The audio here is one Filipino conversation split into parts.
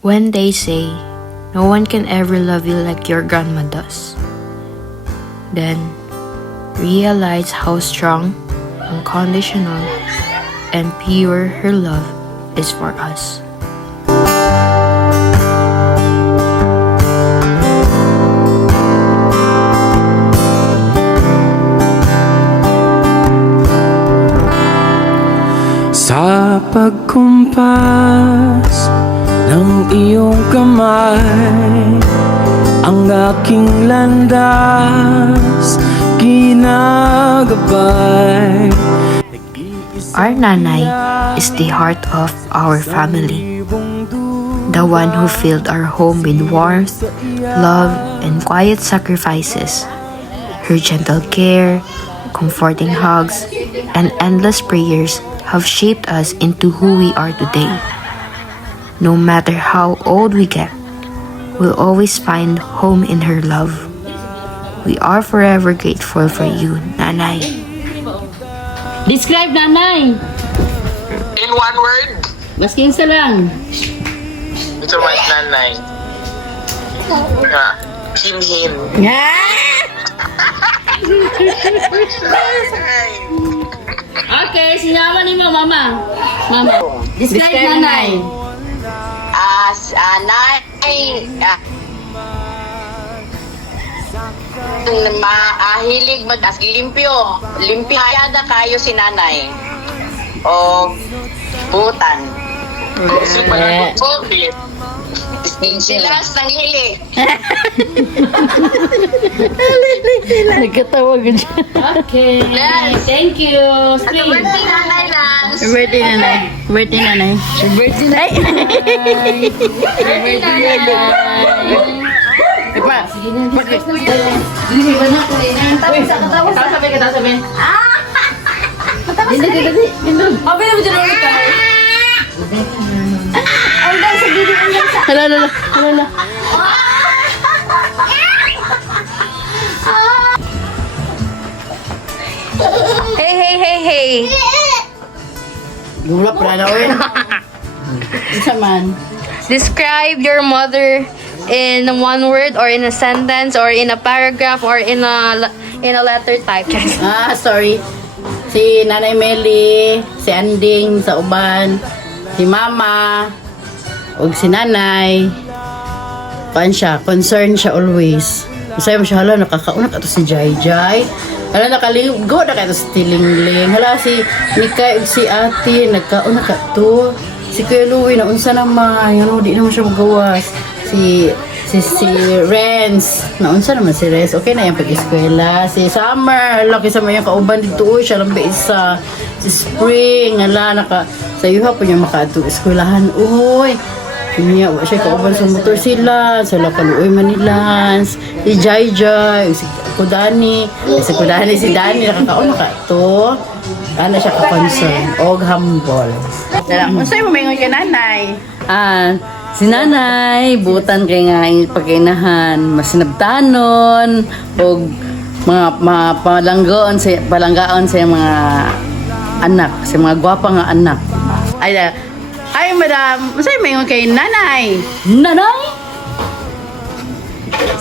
When they say, no one can ever love you like your grandma does, then realize how strong, unconditional, and pure her love is for us. Sa pagkumpas ng iyong kamay, ang aking landas ginagabay. Our nanay is the heart of our family, the one who filled our home with warmth, love, and quiet sacrifices. Her gentle care, comforting hugs, and endless prayers have shaped us into who we are today. No matter how old we get, we'll always find home in her love. We are forever grateful for you, Nanay. Describe nanay. In one word, Masking isa lang. ito mas nanay. Himhin. Okay, sinama ni mo, mama. Mama. Describe nanay. Mahilig limpyo. Limpyada kayo si nanay. O butan. Kasi pala COVID. Silas ng hili. Nagkatawag siya. Okay. Yes. Thank you. Spring. Birthday nanay lang. Birthday nanay. Birthday nanay. Birthday nanay. Birthday nanay. Pa. Tapos sabi ka, tapos sabi. Hindi. Abi na mo dyan ulit ka. Hanggang sa gili, hanggang sa... Hala. Hey! Gula pala na ulit. Isa man. Describe your mother in one word or in a sentence or in a paragraph or in a letter type. Sorry. Si Nanay Meli, si Anding sa uban, si Mama, ug si Nanay. Paan siya? Concerned siya always. Masaya mo siya, hala, nakakauna ka to si Jai. Hala, nakaligo na ka to si Tilingling. Hala, si Nika ug si Ate, nagkauna ka to. Si Kuya Louie, naunsa naman. Di naman siya magawas. Si Renz, naunsa naman si Renz. Okay na yung pag-eskwela. Si Summer, laki sa mga kauban dito. Uy, siya lang ba isa. Si Spring, hala, sa yuha po niya makato-eskwelahan. Uy, niya, siya kauban sa motor sila. Sa Lakaluoy, Manilans. Si Jai, si Kudani. Si Dani, nakakauna ka to. Ano siya ka-concern. Og humble. Kung sa'yo mo may ngon ka nanay? Si nanay, butan kay nga pagkainahan, masinabtanon, o mga palanggaon sa mga anak, sa mga gwapa nga anak. Ay madam, masaya may kay nanay. Nanay?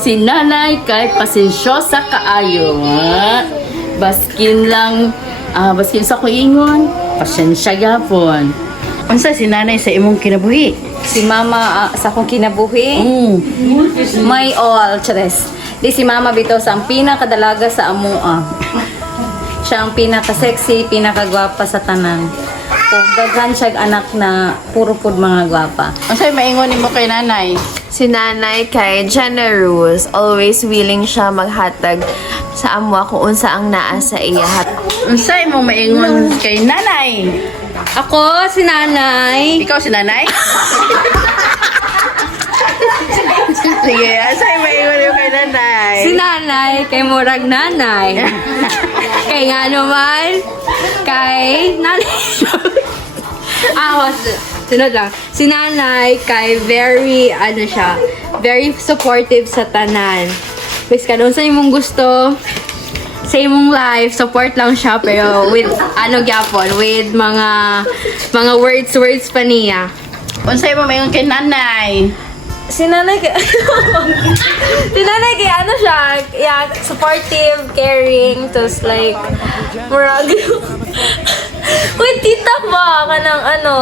Si nanay kay pasensyosa kaayo. Baskin sa kuingon, pasensya gapon. Unsa si nanay sa imong kinabuhi? Si mama sa akong kinabuhi, may all, chares. Di si mama bito sa ang pinakadalaga sa amoa. Siya ang pinaka-sexy, pinakagwapa sa tanan. Kung daghan siya anak na puro pud mga gwapa. Ang sa'yo maingon mo kay nanay? Si nanay kay generous, always willing siya maghatag sa amwa kung unsa ang naa sa iya. Ang sa'yo mo maingon kay nanay? Ako, si nanay. Ikaw si nanay? Sige, ang sa'yo maingon mo kay nanay? Si nanay, kay murag nanay. Kay nga naman, kay nanay. Sunod lang. Si nanay, kay very supportive sa tanan. Bes ka doon sa imong gusto, sa imong life, support lang siya, pero with, gyapon, with mga words pa niya. Unsay mo mayon kay nanay? Si nanay kay... si nanay kay ano siya, yeah, supportive, caring, tos like, murag... Uy, tita ba? Kanang ano,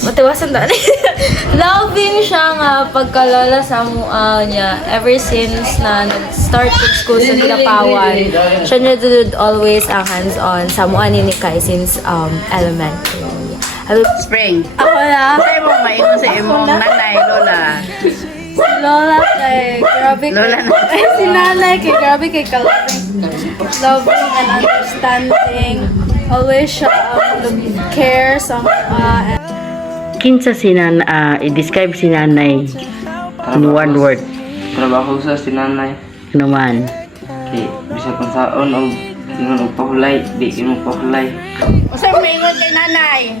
matiwasan daan. Loving siya nga pagkalala sa mua niya. Ever since na nag-start yung school sa Nilapawan, siya na dud always ang hands-on sa mua ni Nikay since elementary. Spring. Ako na. Unsay mo mayon sa imong nanay, lola? Lola kay grabe Lola na. Ay, si nanay kay grabe kay kalabing. Loving and understanding. Always siya care sa Kinsa si i-describe si nanay in one word Trabaho sa sinanay naman. kay bisa kung saon o ingon og pahulay di imo pahulay. Unsay mo ingon kay nanay?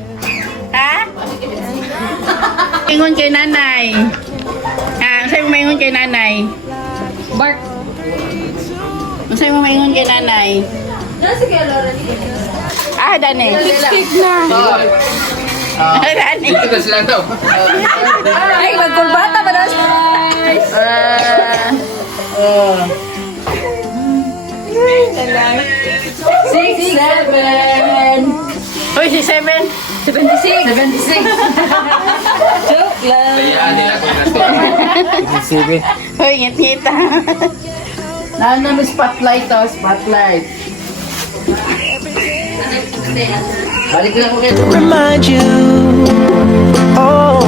Ha? Ingon kay nanay. Unsay mo ingon kay nanay? Bark. Unsay mo ingon kay nanay? Dani. Lipstick na. Dani. Ay, magkurbata ba daw? Six, seven. Uy, si 7. 76. Joke lang. Uy, ngit-ngit. May spotlight to, spotlight. Balik lang ko kayo. Remind you. Oh,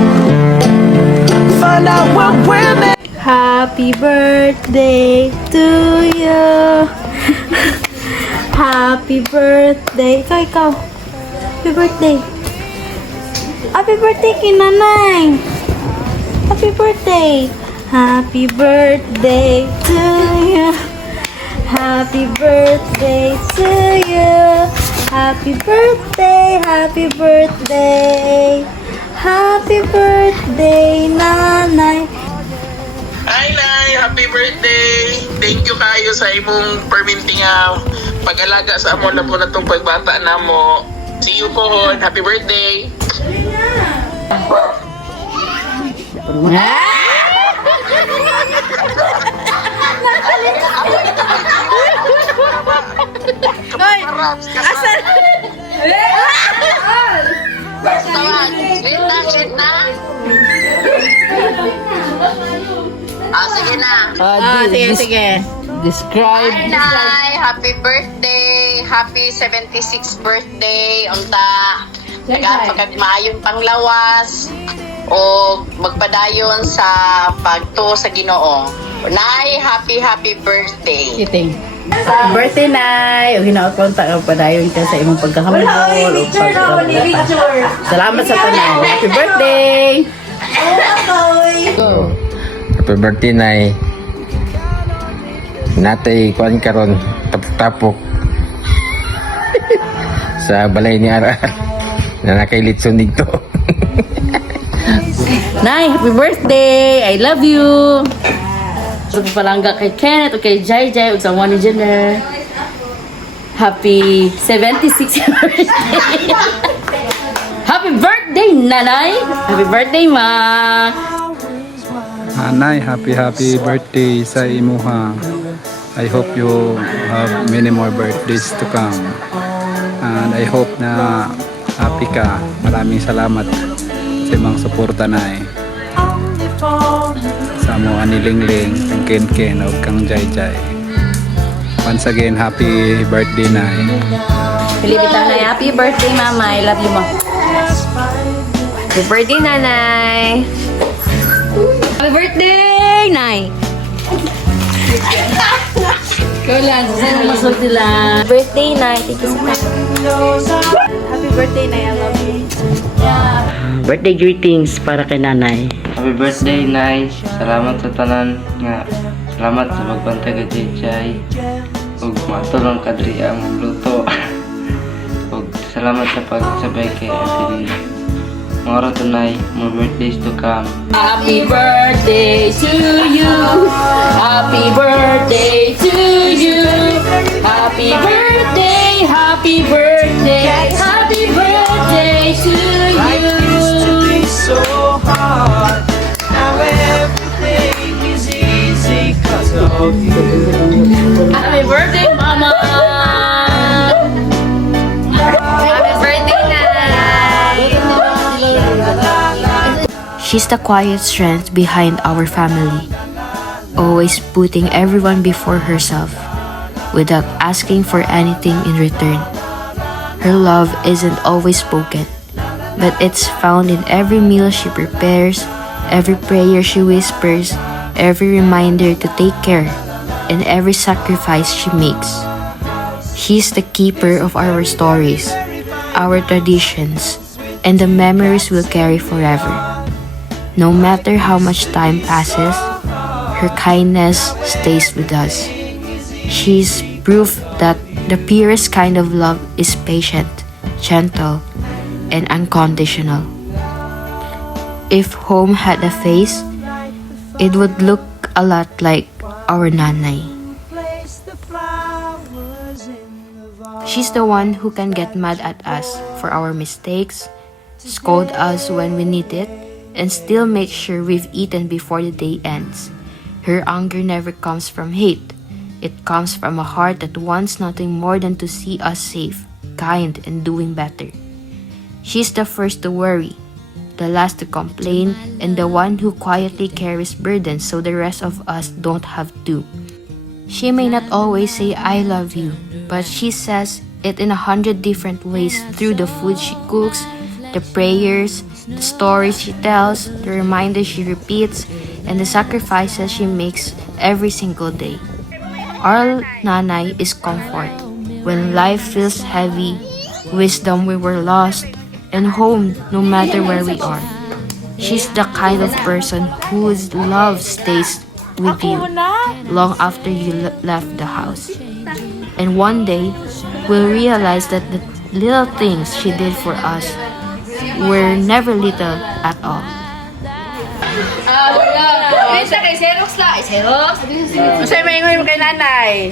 find out what we're meant. Happy birthday to you. Happy birthday. Ikaw. Happy birthday. Happy birthday kay nanay. Happy birthday. Happy birthday to you. Happy birthday to you. Happy birthday, happy birthday. Happy birthday, nanay. Hi, Nay! Happy birthday! Thank you kayo sa imong perminting pag-alaga sa amo na po na itong pagbata na mo. See you po, happy birthday! Tawag. Wait na. Sige na. Sige. Hi, Nay. Happy birthday. Happy 76th birthday. Unta. Nagapagagmayong panglawas. O magpadayon sa pagto sa Ginoo. Nay, happy birthday. Kiting. Birthday, Nay! O hinaot-kontak ang padayon ka sa imong pagkahamol o Salamat sa tanan. Happy birthday! Go! Happy birthday, Nay. Natay kuan karon tapok-tapok sa balay ni Ara na nakailitson dito. Nay, happy birthday! I love you! Palangga kay Kenneth o kay Jai Jai o sa mga ni Jenner. Happy 76th birthday! Happy birthday, Nanay! Happy birthday, Ma! Nanay, happy birthday sa imuha. I hope you have many more birthdays to come. And I hope na happy ka. Maraming salamat sa imong suporta, Nay. Sa mo anilingling, kang Ken o kang Jai Jai. Once again, happy birthday, Nay. Pilipitang na happy birthday, Mama. I love you, Ma. Happy birthday, nanay. Happy birthday, Nay. Ikaw lang, saan mo masulti lang? Birthday, Nay. Thank you so much. Happy birthday, Nay. I love you. Birthday greetings para kay Nanay. Happy birthday, Nay. Salamat sa tanan nga. Salamat sa pagbantay ka Jay. Ug matulong ka diri ang luto. Ug salamat sa pagsabay kay Ate Dina. Mga tunay, more birthdays to come. Happy birthday to you. Happy birthday to you. Happy birthday, happy birthday, happy birthday. birthday to Life used to you. be so hard. Now everything is easy 'cause of you. Happy birthday, Mama! Happy birthday, Nanay! She's the quiet strength behind our family, always putting everyone before herself without asking for anything in return. Her love isn't always spoken, but it's found in every meal she prepares, every prayer she whispers, every reminder to take care, and every sacrifice she makes. She's the keeper of our stories, our traditions, and the memories we'll carry forever. No matter how much time passes, her kindness stays with us. She's proof that the purest kind of love is patient, gentle, and unconditional. If home had a face, it would look a lot like our nanay. She's the one who can get mad at us for our mistakes, scold us when we need it, and still make sure we've eaten before the day ends. Her anger never comes from hate. It comes from a heart that wants nothing more than to see us safe, kind, and doing better. She's the first to worry, the last to complain, and the one who quietly carries burdens so the rest of us don't have to. She may not always say I love you, but she says it in 100 different ways through the food she cooks, the prayers, the stories she tells, the reminders she repeats, and the sacrifices she makes every single day. Our nanay is comfort when life feels heavy, wisdom when we're lost, and home no matter where we are. She's the kind of person whose love stays with you long after you left the house. And one day, we'll realize that the little things she did for us were never little at all. Bisa kay Xerox la. Xerox. Masay maingon mo kay nanay.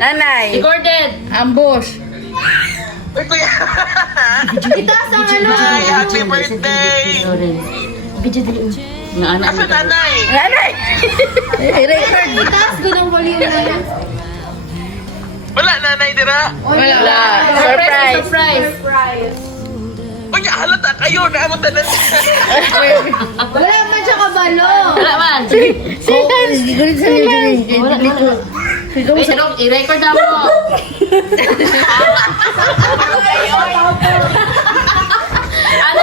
Nanay. Recorded. Ambush. Uy, kuya! Itaas ang ano. Ay, happy birthday! Nga anak. Asa nanay? Nanay! I-record. Itaas ko ng volume na yan. Wala nanay dira? Wala. Surprise. Surprise. Uy, halata kayo na amon tanan. Wala man siya kabalo. Wala man. Gulit sa niyo. I-record na mo. Ano,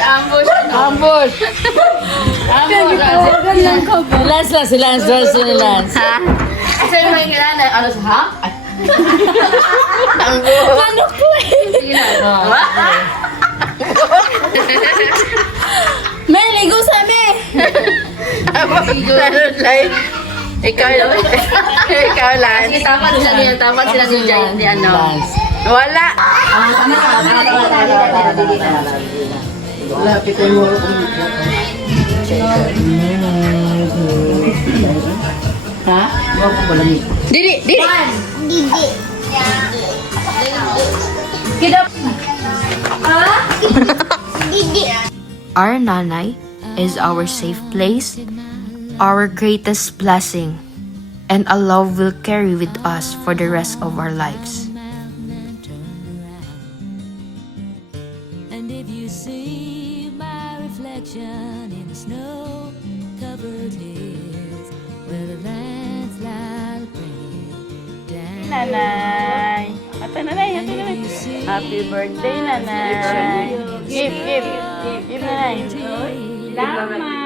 ambush. Ambush. Lance. Ha? Kasi may kailangan, ano sa ha? Ambush. Ano po eh? Sige na. May ligo sa me. Ikaw Lance. Tapat sila ni ano. Wala. Ha? Dili. Our nanay is our safe place, our greatest blessing, and a love we'll carry with us for the rest of our lives. And if you see my reflection in the snow-covered hills where the landslide bring down. Nanay. Ate nanay. Happy birthday, nanay. Give, nanay. Salamat.